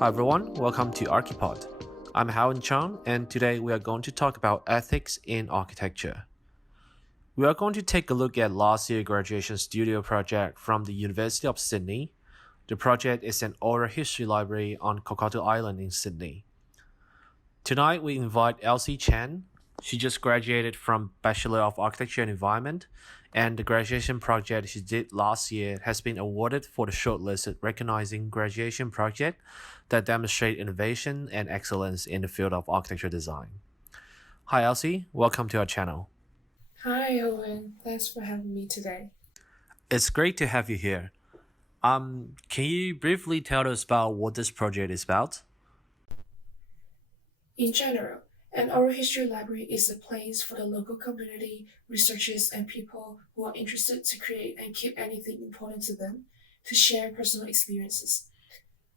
Hi everyone, welcome to ARCHIPOD. I'm Howard Chang, and today we are going to talk about ethics in architecture. We are going to take a look at last year's graduation studio project from the University of Sydney. The project is an oral history library on Cockatoo Island in Sydney. Tonight we invite Elsie Chen. She just graduated from Bachelor of Architecture and Environment, and the graduation project she did last year has been awarded for the shortlisted recognizing graduation project that demonstrate innovation and excellence in the field of architecture design. Hi Elsie, welcome to our channel. Hi, Owen. Thanks for having me today. It's great to have you here. Can you briefly tell us about what this project is about? In general, an oral history library is a place for the local community, researchers, and people who are interested to create and keep anything important to them to share personal experiences.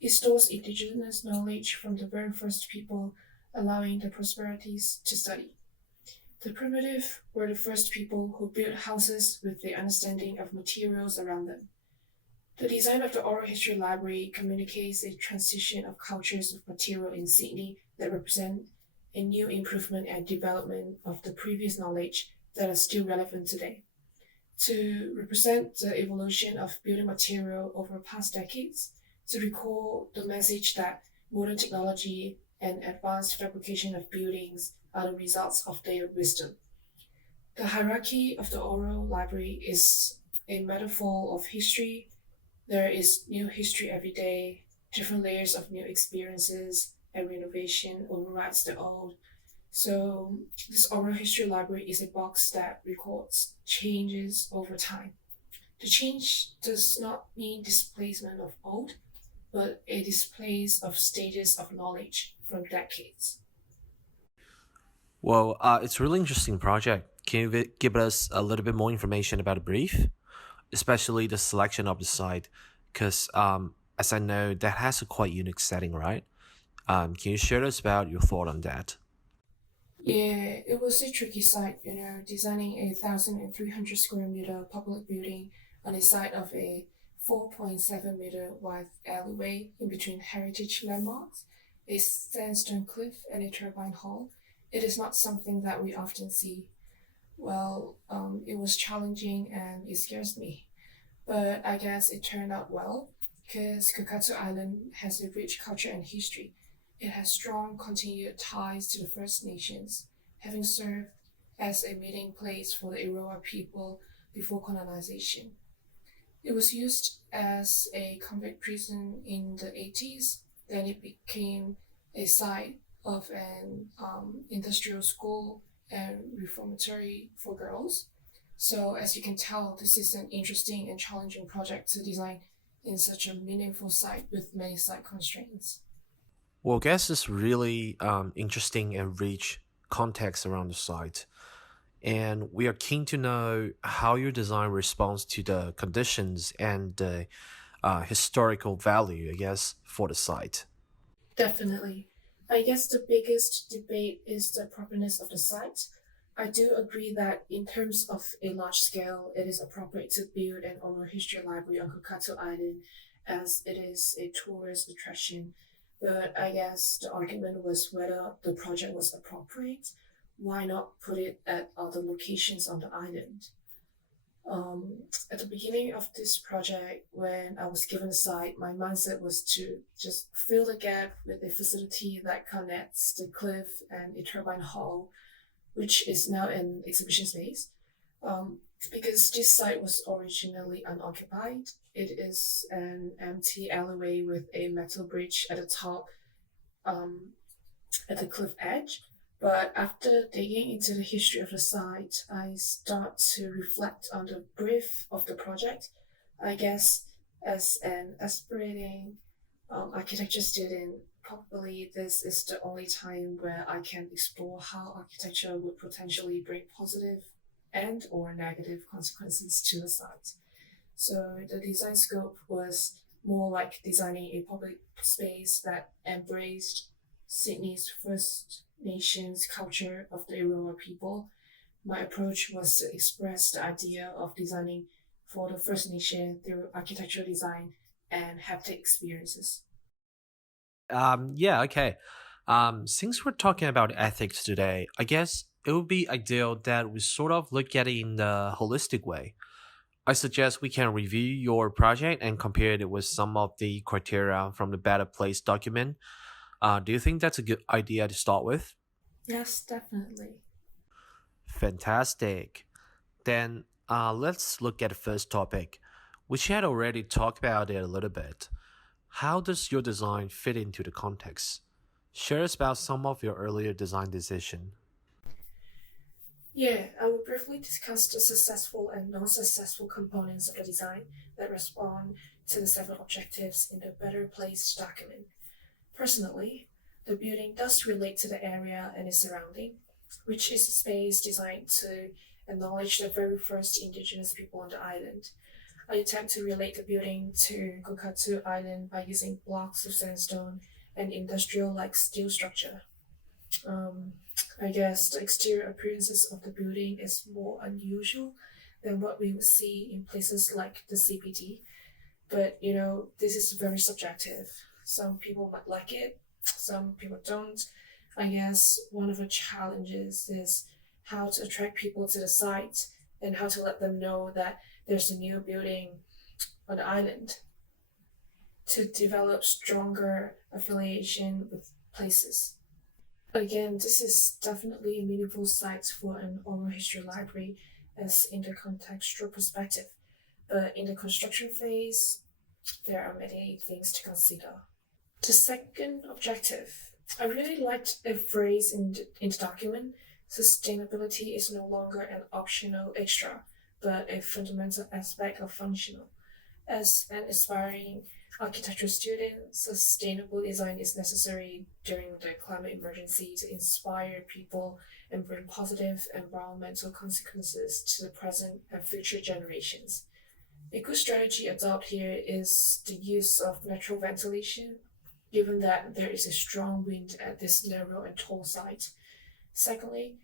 It stores indigenous knowledge from the very first people, allowing the prosperities to study. The primitive were the first people who built houses with the understanding of materials around them. The design of the Oral History Library communicates a transition of cultures of material in Sydney that represent a new improvement and development of the previous knowledge that are still relevant today. To represent the evolution of building material over past decades, to recall the message that modern technology and advanced fabrication of buildings are the results of their wisdom. The hierarchy of the oral library is a metaphor of history. There is new history every day, different layers of new experiences, and renovation overrides the old. So, this oral history library is a box that records changes over time. The change does not mean displacement of old, but a displace of stages of knowledge from decades. Well, it's a really interesting project. Can you give us a little bit more information about the brief, especially the selection of the site? Because as I know, that has a quite unique setting, right? Can you share us about your thought on that? Yeah, it was a tricky site, designing a 1,300 square meter public building on the side of a 4.7-meter wide alleyway in between heritage landmarks, a sandstone cliff, and a turbine hall. It is not something that we often see. It was challenging and it scares me, but I guess it turned out well because Kokatsu Island has a rich culture and history. It has strong continued ties to the First Nations, having served as a meeting place for the Iroa people before colonization. It was used as a convict prison in the 80s, then it became a site of an industrial school and reformatory for girls. So, as you can tell, this is an interesting and challenging project to design in such a meaningful site with many site constraints. Well, I guess it's really interesting and rich context around the site. And we are keen to know how your design responds to the conditions and the historical value, I guess, for the site. Definitely. I guess the biggest debate is the properness of the site. I do agree that in terms of a large scale, it is appropriate to build an oral history library on Kokatu Island as it is a tourist attraction. But I guess the argument was whether the project was appropriate. Why not put it at other locations on the island? At the beginning of this project, when I was given the site, my mindset was to just fill the gap with a facility that connects the cliff and a turbine hall, which is now an exhibition space. Because this site was originally unoccupied, it is an empty alleyway with a metal bridge at the top, um, at the cliff edge. But after digging into the history of the site, I start to reflect on the brief of the project. I guess as an aspirating architecture student, probably this is the only time where I can explore how architecture would potentially bring positive and or negative consequences to the site. So the design scope was more like designing a public space that embraced Sydney's First Nations culture of the Iroa people. My approach was to express the idea of designing for the First Nation through architectural design and haptic experiences. Yeah, okay. Since we're talking about ethics today, I guess it would be ideal that we sort of look at it in the holistic way. I suggest we can review your project and compare it with some of the criteria from the Better Place document. Do you think that's a good idea to start with? Yes, definitely. Fantastic. Then let's look at the first topic, which had already talked about it a little bit. How does your design fit into the context? Share us about some of your earlier design decision. Yeah, I will briefly discuss the successful and non-successful components of the design that respond to the seven objectives in the Better Place document. Personally, the building does relate to the area and its surrounding, which is a space designed to acknowledge the very first indigenous people on the island. I attempt to relate the building to Kokatsu Island by using blocks of sandstone and industrial-like steel structure. Um, I guess the exterior appearances of the building is more unusual than what we would see in places like the CBD. But this is very subjective. Some people might like it, some people don't. I guess one of the challenges is how to attract people to the site and how to let them know that there's a new building on the island to develop stronger affiliation with places. Again, this is definitely a meaningful site for an oral history library as in the contextual perspective. But in the construction phase, there are many things to consider. The second objective, I really liked a phrase in the document: sustainability is no longer an optional extra, but a fundamental aspect of functional. As an aspiring architecture student, sustainable design is necessary during the climate emergency to inspire people and bring positive environmental consequences to the present and future generations. A good strategy adopted here is the use of natural ventilation, given that there is a strong wind at this narrow and tall site. Secondly,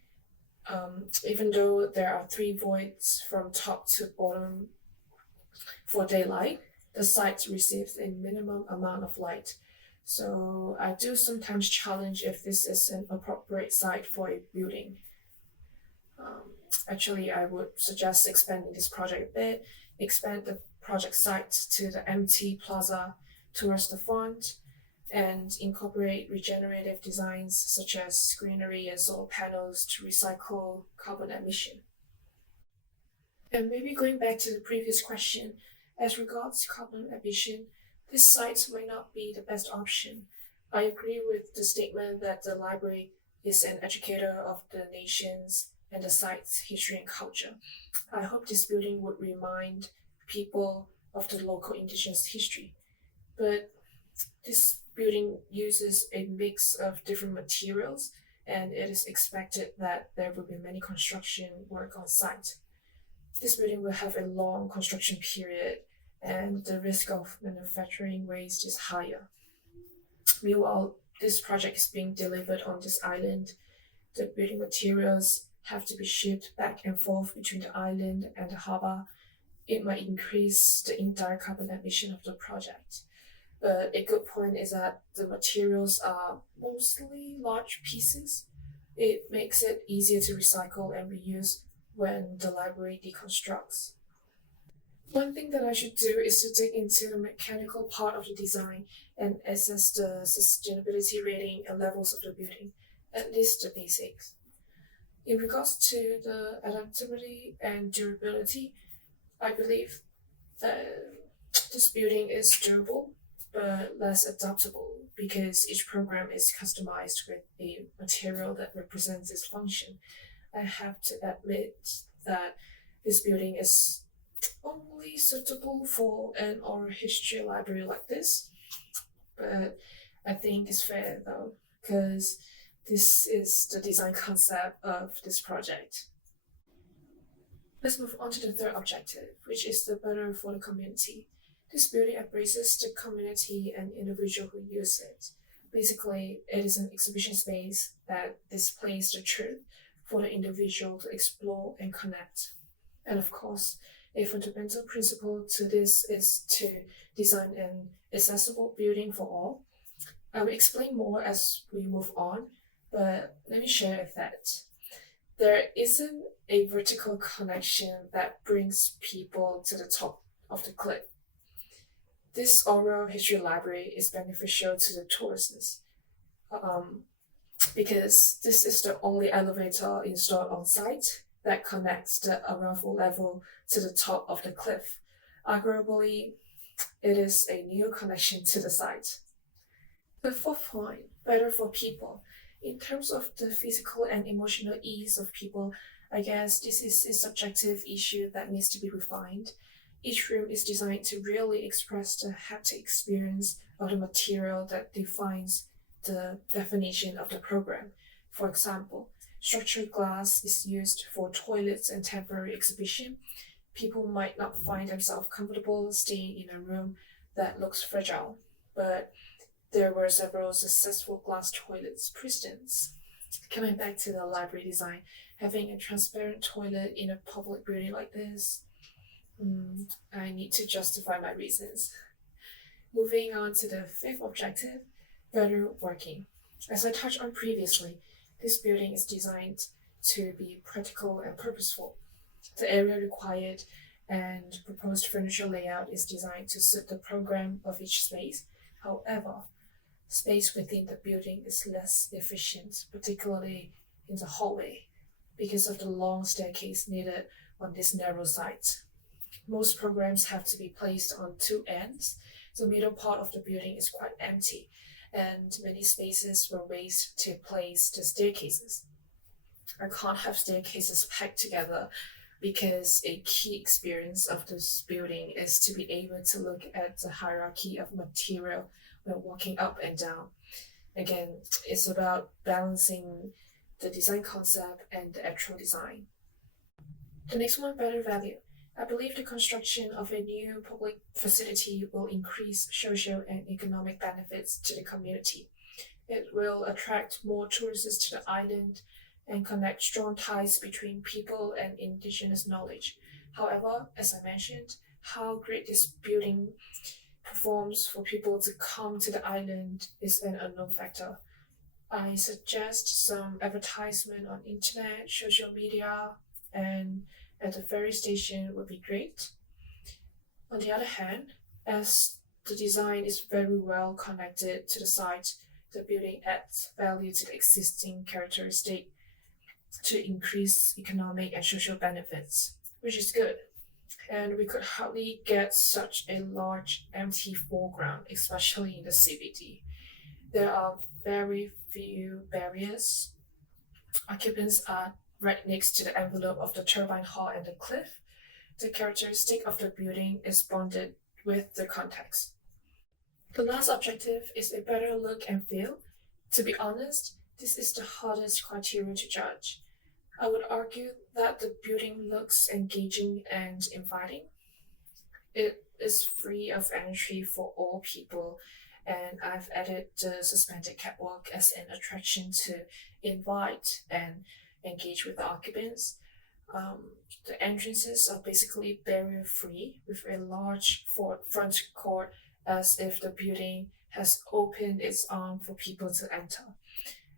even though there are three voids from top to bottom for daylight, the site receives a minimum amount of light. So I do sometimes challenge if this is an appropriate site for a building. Um, Actually, I would suggest expanding this project a bit, expand the project site to the empty plaza towards the front, and incorporate regenerative designs such as greenery and solar panels to recycle carbon emission. And maybe going back to the previous question, as regards carbon emission, this site may not be the best option. I agree with the statement that the library is an educator of the nations and the site's history and culture. I hope this building would remind people of the local indigenous history. But this building uses a mix of different materials, and it is expected that there will be many construction work on site. This building will have a long construction period, and the risk of manufacturing waste is higher. Meanwhile, this project is being delivered on this island. The building materials have to be shipped back and forth between the island and the harbor. It might increase the indirect carbon emission of the project. But a good point is that the materials are mostly large pieces. It makes it easier to recycle and reuse when the library deconstructs. One thing that I should do is to dig into the mechanical part of the design and assess the sustainability rating and levels of the building, at least the basics. In regards to the adaptability and durability, I believe that this building is durable but less adaptable because each program is customized with a material that represents its function. I have to admit that this building is only suitable for an oral history library like this, but I think it's fair though, because this is the design concept of this project. Let's move on to the third objective, which is the better for the community. This building embraces the community and individual who use it. Basically, it is an exhibition space that displays the truth for the individual to explore and connect. And of course, a fundamental principle to this is to design an accessible building for all. I will explain more as we move on, but let me share that there isn't a vertical connection that brings people to the top of the cliff. This oral history library is beneficial to the tourists um, because this is the only elevator installed on site that connects the arrival level to the top of the cliff. Arguably, it is a new connection to the site. The fourth point, better for people. In terms of the physical and emotional ease of people, I guess this is a subjective issue that needs to be refined. Each room is designed to really express the haptic experience of the material that defines the definition of the program. For example, structured glass is used for toilets and temporary exhibition. People might not find themselves comfortable staying in a room that looks fragile, but there were several successful glass toilets precedents. Coming back to the library design, having a transparent toilet in a public building like this, I need to justify my reasons. Moving on to the fifth objective, better working. As I touched on previously, this building is designed to be practical and purposeful. The area required and proposed furniture layout is designed to suit the program of each space. However, space within the building is less efficient, particularly in the hallway, because of the long staircase needed on this narrow site. Most programs have to be placed on two ends. The middle part of the building is quite empty, and many spaces were waste to place the staircases. I can't have staircases packed together because a key experience of this building is to be able to look at the hierarchy of material when walking up and down. Again, it's about balancing the design concept and the actual design. The next one, better value. I believe the construction of a new public facility will increase social and economic benefits to the community. It will attract more tourists to the island and connect strong ties between people and indigenous knowledge. However, as I mentioned, how great this building performs for people to come to the island is an unknown factor. I suggest some advertisement on internet, social media, and at the ferry station would be great. On the other hand, as the design is very well connected to the site, the building adds value to the existing characteristic to increase economic and social benefits, which is good. And we could hardly get such a large empty foreground, especially in the CBD. There are very few barriers. Occupants are right next to the envelope of the turbine hall and the cliff. The characteristic of the building is bonded with the context. The last objective is a better look and feel. To be honest, this is the hardest criteria to judge. I would argue that the building looks engaging and inviting. It is free of entry for all people, and I've added the suspended catwalk as an attraction to invite and engage with the occupants. The entrances are basically barrier free with a large front court as if the building has opened its arm for people to enter.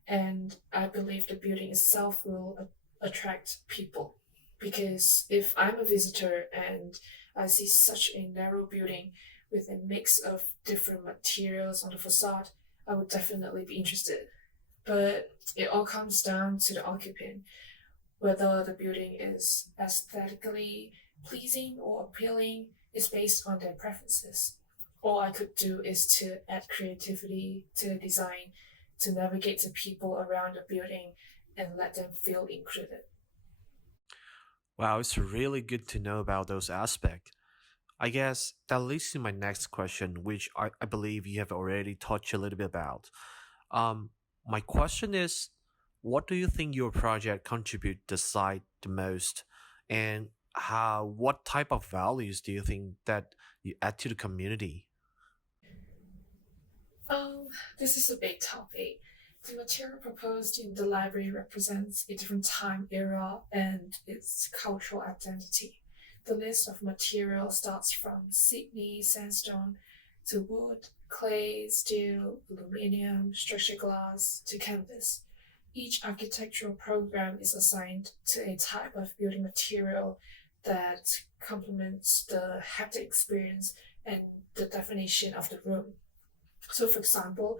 And I believe the building itself will attract people because if I'm a visitor and I see such a narrow building with a mix of different materials on the facade, I would definitely be interested. But it all comes down to the occupant, whether the building is aesthetically pleasing or appealing is based on their preferences. All I could do is to add creativity to the design to navigate the people around the building and let them feel included. Wow, it's really good to know about those aspects. I guess that leads to my next question, which I believe you have already touched a little bit about. My question is, what do you think your project contribute the site the most, and what type of values do you think that you add to the community? Um, this is a big topic. The material proposed in the library represents a different time era and its cultural identity. The list of material starts from Sydney sandstone to wood, clay, steel, aluminum, structured glass to canvas. Each architectural program is assigned to a type of building material that complements the haptic experience and the definition of the room. So, for example,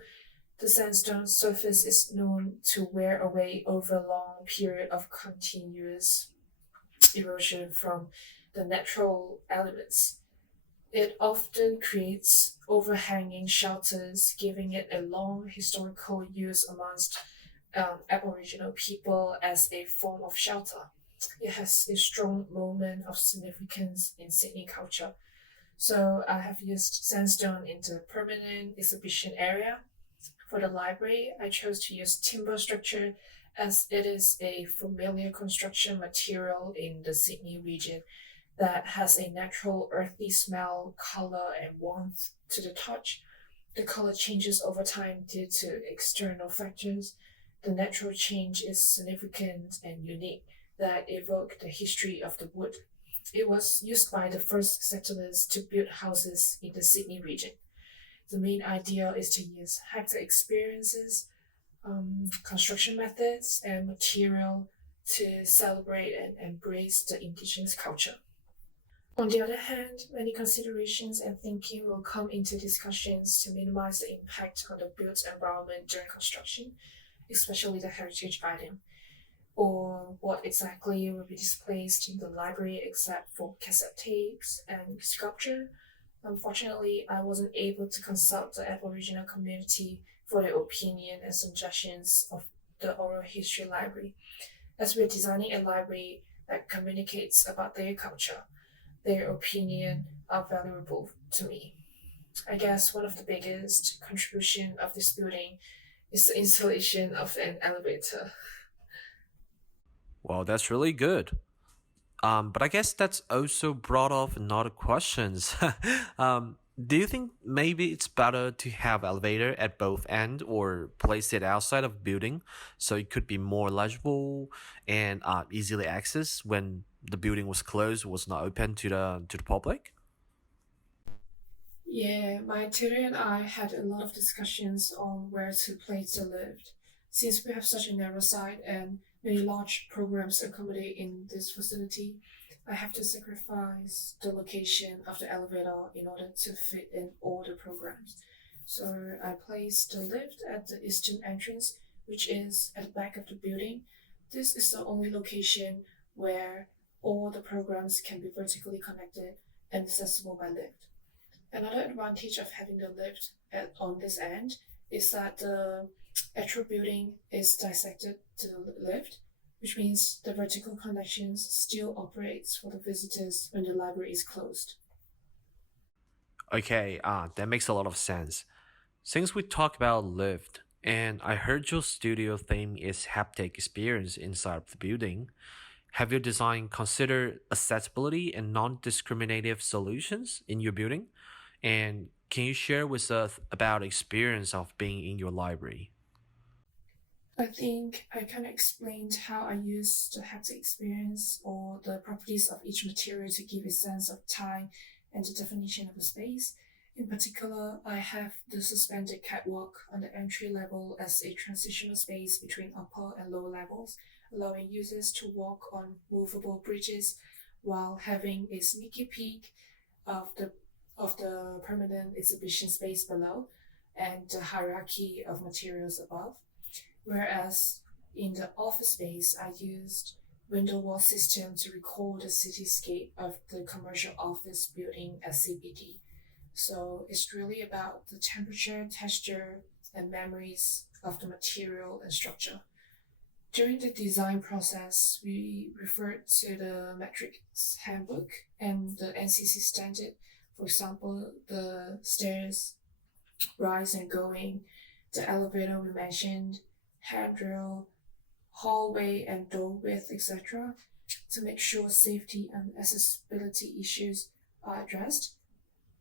the sandstone surface is known to wear away over a long period of continuous erosion from the natural elements. It often creates overhanging shelters, giving it a long historical use amongst Aboriginal people as a form of shelter. It has a strong moment of significance in Sydney culture. So I have used sandstone in the permanent exhibition area. For the library, I chose to use timber structure as it is a familiar construction material in the Sydney region that has a natural earthy smell, color, and warmth to the touch. The color changes over time due to external factors. The natural change is significant and unique that evoke the history of the wood. It was used by the first settlers to build houses in the Sydney region. The main idea is to use hectare experiences, construction methods, and material to celebrate and embrace the indigenous culture. On the other hand, many considerations and thinking will come into discussions to minimize the impact on the built environment during construction, especially the heritage item, or what exactly will be displaced in the library except for cassette tapes and sculpture. Unfortunately, I wasn't able to consult the Aboriginal community for their opinion and suggestions of the oral history library, as we're designing a library that communicates about their culture. Their opinion are valuable to me. I guess one of the biggest contribution of this building is the installation of an elevator. Well, that's really good. But I guess that's also brought up another questions. Do you think maybe it's better to have elevator at both end or place it outside of building so it could be more legible and easily accessed when the building was closed, was not open to the public? Yeah, my tutor and I had a lot of discussions on where to place the lift. Since we have such a narrow site and many large programs accommodate in this facility, I have to sacrifice the location of the elevator in order to fit in all the programs. So I placed the lift at the eastern entrance, which is at the back of the building. This is the only location where all the programs can be vertically connected and accessible by lift. Another advantage of having the lift on this end is that the actual building is dissected to the lift, which means the vertical connections still operates for the visitors when the library is closed. Okay, that makes a lot of sense. Since we talk about lift, and I heard your studio theme is haptic experience inside of the building, have your design considered accessibility and non-discriminative solutions in your building? And can you share with us about experience of being in your library? I think I kind of explained how I use the haptic experience or the properties of each material to give a sense of time and the definition of a space. In particular, I have the suspended catwalk on the entry level as a transitional space between upper and lower levels, allowing users to walk on movable bridges while having a sneaky peek of the permanent exhibition space below and the hierarchy of materials above. Whereas in the office space, I used window wall system to record the cityscape of the commercial office building at CBD. So it's really about the temperature, texture, and memories of the material and structure. During the design process, we referred to the metrics handbook and the NCC standard. For example, the stairs, rise and going, the elevator we mentioned, handrail, hallway and door width, etc., to make sure safety and accessibility issues are addressed.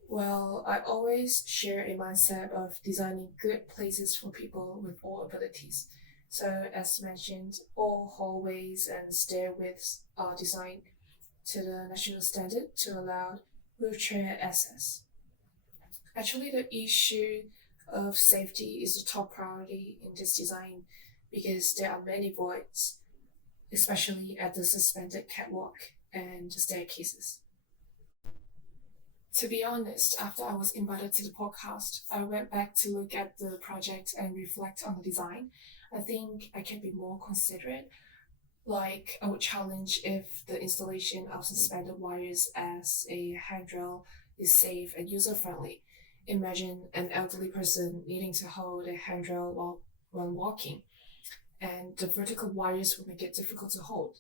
Well, I always share a mindset of designing good places for people with all abilities. So, as mentioned, all hallways and stair widths are designed to the national standard to allow wheelchair access. Actually, the issue of safety is the top priority in this design because there are many voids, especially at the suspended catwalk and the staircases. To be honest, after I was invited to the podcast, I went back to look at the project and reflect on the design. I think I can be more considerate. Like, I would challenge if the installation of suspended wires as a handrail is safe and user friendly. Imagine an elderly person needing to hold a handrail while walking, and the vertical wires would make it difficult to hold.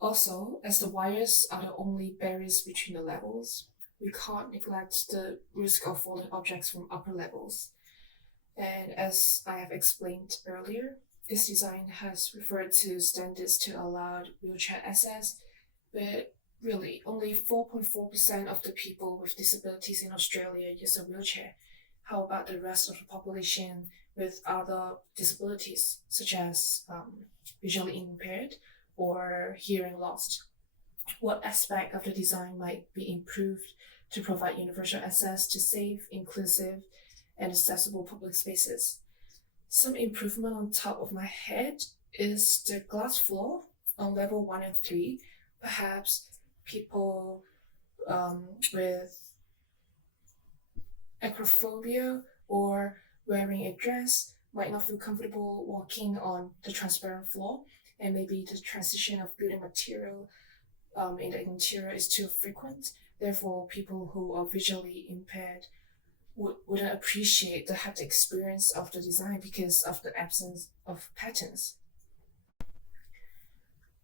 Also, as the wires are the only barriers between the levels, we can't neglect the risk of falling objects from upper levels. And as I have explained earlier, this design has referred to standards to allow wheelchair access, but really only 4.4% of the people with disabilities in Australia use a wheelchair. How about the rest of the population with other disabilities, such as visually impaired or hearing lost? What aspect of the design might be improved to provide universal access to safe, inclusive, and accessible public spaces? Some improvement on top of my head is the glass floor on level 1 and 3. Perhaps people with acrophobia or wearing a dress might not feel comfortable walking on the transparent floor, and maybe the transition of building material in the interior is too frequent. Therefore, people who are visually impaired wouldn't appreciate the haptic experience of the design because of the absence of patterns.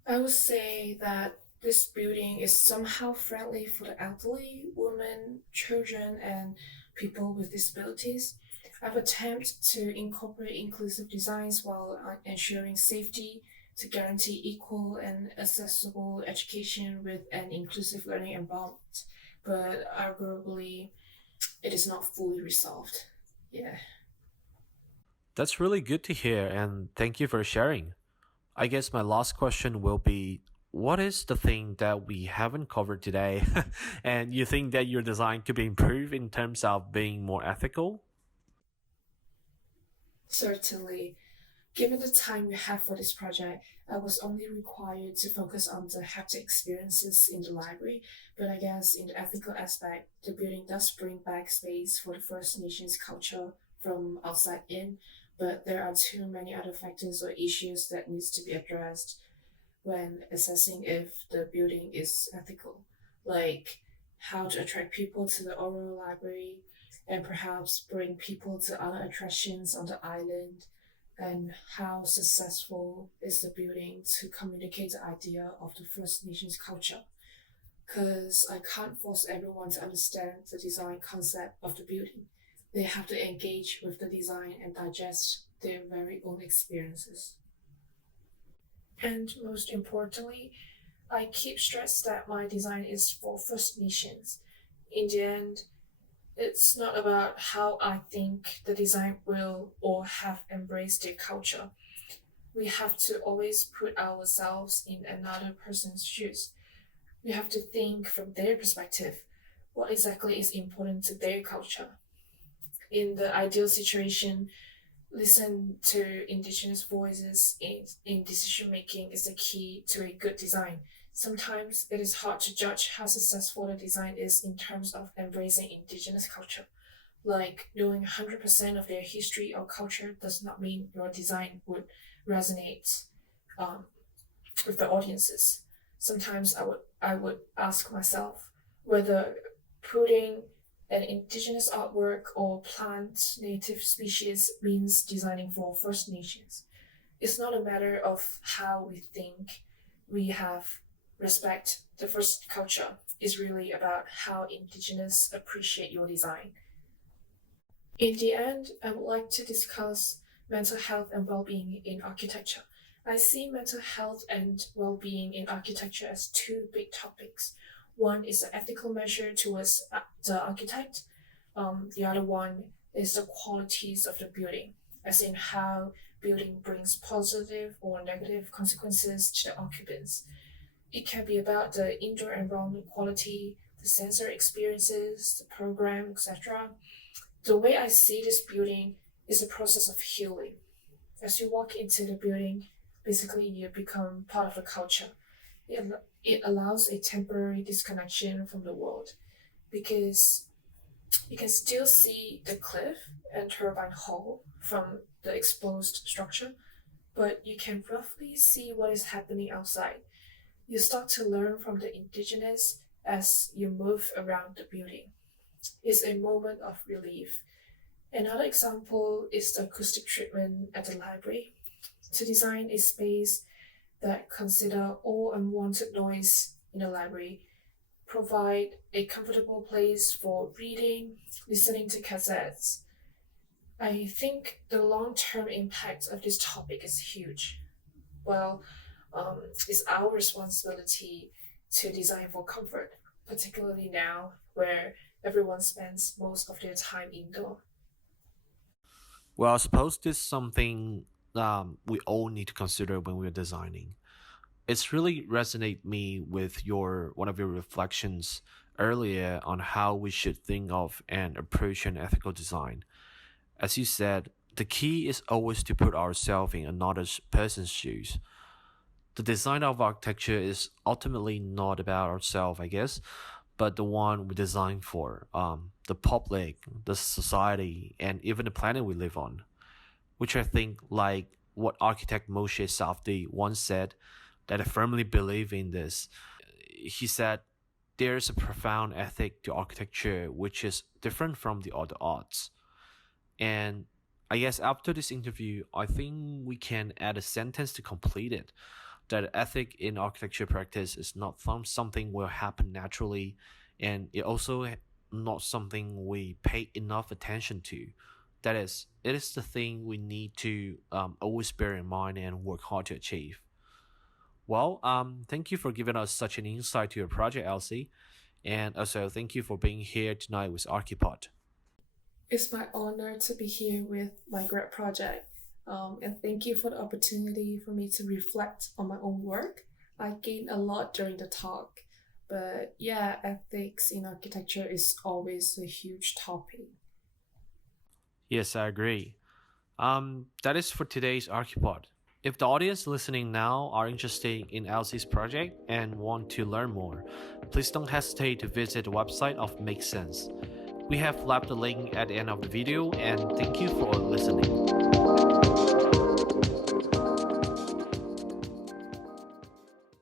I would say that this building is somehow friendly for the elderly, women, children, and people with disabilities. I've attempted to incorporate inclusive designs while ensuring safety to guarantee equal and accessible education with an inclusive learning environment. But arguably, it is not fully resolved. Yeah. That's really good to hear, and thank you for sharing. I guess my last question will be, what is the thing that we haven't covered today and you think that your design could be improved in terms of being more ethical? Certainly. Given the time we have for this project, I was only required to focus on the haptic experiences in the library, but I guess in the ethical aspect, the building does bring back space for the First Nations culture from outside in, but there are too many other factors or issues that needs to be addressed when assessing if the building is ethical, like how to attract people to the oral library and perhaps bring people to other attractions on the island, and how successful is the building to communicate the idea of the First Nations culture. Because I can't force everyone to understand the design concept of the building. They have to engage with the design and digest their very own experiences. And most importantly, I keep stress that my design is for First Nations. In the end, it's not about how I think the design will or have embraced their culture. We have to always put ourselves in another person's shoes. We have to think from their perspective what exactly is important to their culture. In the ideal situation, listen to indigenous voices in decision making is the key to a good design. Sometimes it is hard to judge how successful the design is in terms of embracing indigenous culture. Like knowing 100% of their history or culture does not mean your design would resonate um, with the audiences. Sometimes I would ask myself whether putting an indigenous artwork or plant native species means designing for First Nations. It's not a matter of how we think we have respect the first culture. It's really about how indigenous appreciate your design. In the end, I would like to discuss mental health and well-being in architecture. I see mental health and well-being in architecture as two big topics. One is the ethical measure towards the architect. The other one is the qualities of the building, as in how building brings positive or negative consequences to the occupants. It can be about the indoor environment quality, the the sensory experiences, the program, etc. The way I see this building is a process of healing. As you walk into the building, basically you become part of the culture. It allows a temporary disconnection from the world because you can still see the cliff and turbine hall from the exposed structure, but you can roughly see what is happening outside. You start to learn from the indigenous as you move around the building. It's a moment of relief. Another example is the acoustic treatment at the library. To design a space that consider all unwanted noise in the library, provide a comfortable place for reading, listening to cassettes. I think the long-term impact of this topic is huge. Well, it's our responsibility to design for comfort, particularly now where everyone spends most of their time indoor. Well, I suppose this is something we all need to consider when we're designing. It's really resonate me with your one of your reflections earlier on how we should think of and approach an ethical design. As you said, the key is always to put ourselves in another person's shoes. The design of architecture is ultimately not about ourselves, I guess, but the one we design for, the public, the society, and even the planet we live on. Which I think, like what architect Moshe Safdie once said, that I firmly believe in this. He said, there's a profound ethic to architecture which is different from the other arts. And I guess after this interview, I think we can add a sentence to complete it. That ethic in architecture practice is not something will happen naturally, and it also not something we pay enough attention to. That is, it is the thing we need to always bear in mind and work hard to achieve. Well, thank you for giving us such an insight to your project, Elsie, and also thank you for being here tonight with Archipod. It's my honor to be here with my grad project, and thank you for the opportunity for me to reflect on my own work. I gained a lot during the talk, but yeah, ethics in architecture is always a huge topic. Yes, I agree. That is for today's Archipod. If the audience listening now are interested in Elsie's project and want to learn more, please don't hesitate to visit the website of Make Sense. We have left the link at the end of the video, and thank you for listening.